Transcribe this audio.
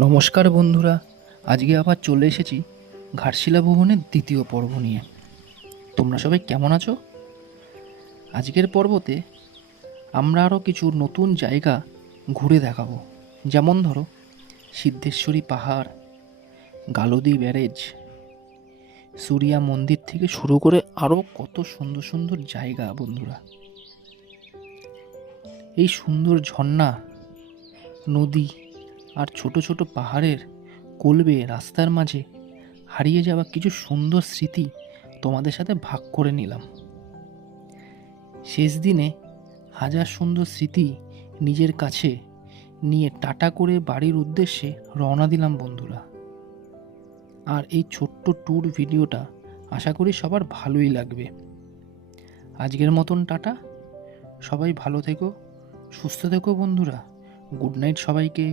নমস্কার বন্ধুরা, আজকে আবার চলে এসেছি ঘাটশিলা ভ্রমণের দ্বিতীয় পর্ব নিয়ে। তোমরা সবাই কেমন আছো? আজকের পর্বতে আমরা আরও কিছু নতুন জায়গা ঘুরে দেখাবো, যেমন ধরো সিদ্ধেশ্বরী পাহাড়, গালদী ব্যারেজ, সূরিয়া মন্দির থেকে শুরু করে আরও কত সুন্দর সুন্দর জায়গা। বন্ধুরা, এই সুন্দর ঝর্ণা, নদী আর ছোট ছোট পাহাড়ের কোলবে রাস্তার মাঝে হারিয়ে যাওয়া কিছু সুন্দর স্মৃতি তোমাদের সাথে ভাগ করে নিলাম। শেষ দিনে হাজার সুন্দর স্মৃতি নিজের কাছে নিয়ে টাটা করে বাড়ির উদ্দেশ্যে রওনা দিলাম বন্ধুরা। আর এই ছোট্ট ট্যুর ভিডিওটা আশা করি সবার ভালোই লাগবে। আজকের মতন টাটা, সবাই ভালো থেকো, সুস্থ থেকো বন্ধুরা। গুড নাইট সবাইকে।